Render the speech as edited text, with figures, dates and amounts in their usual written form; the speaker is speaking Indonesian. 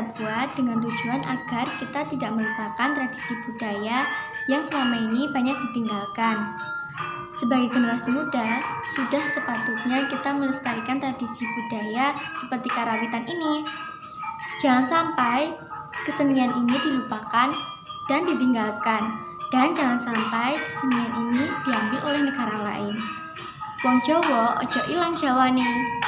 saya buat dengan tujuan agar kita tidak melupakan tradisi budaya yang selama ini banyak ditinggalkan. Sebagai generasi muda, sudah sepatutnya kita melestarikan tradisi budaya seperti karawitan ini. Jangan sampai kesenian ini dilupakan dan ditinggalkan, dan jangan sampai kesenian ini diambil oleh negara lain. Wong Jawa ojo ilang Jawane.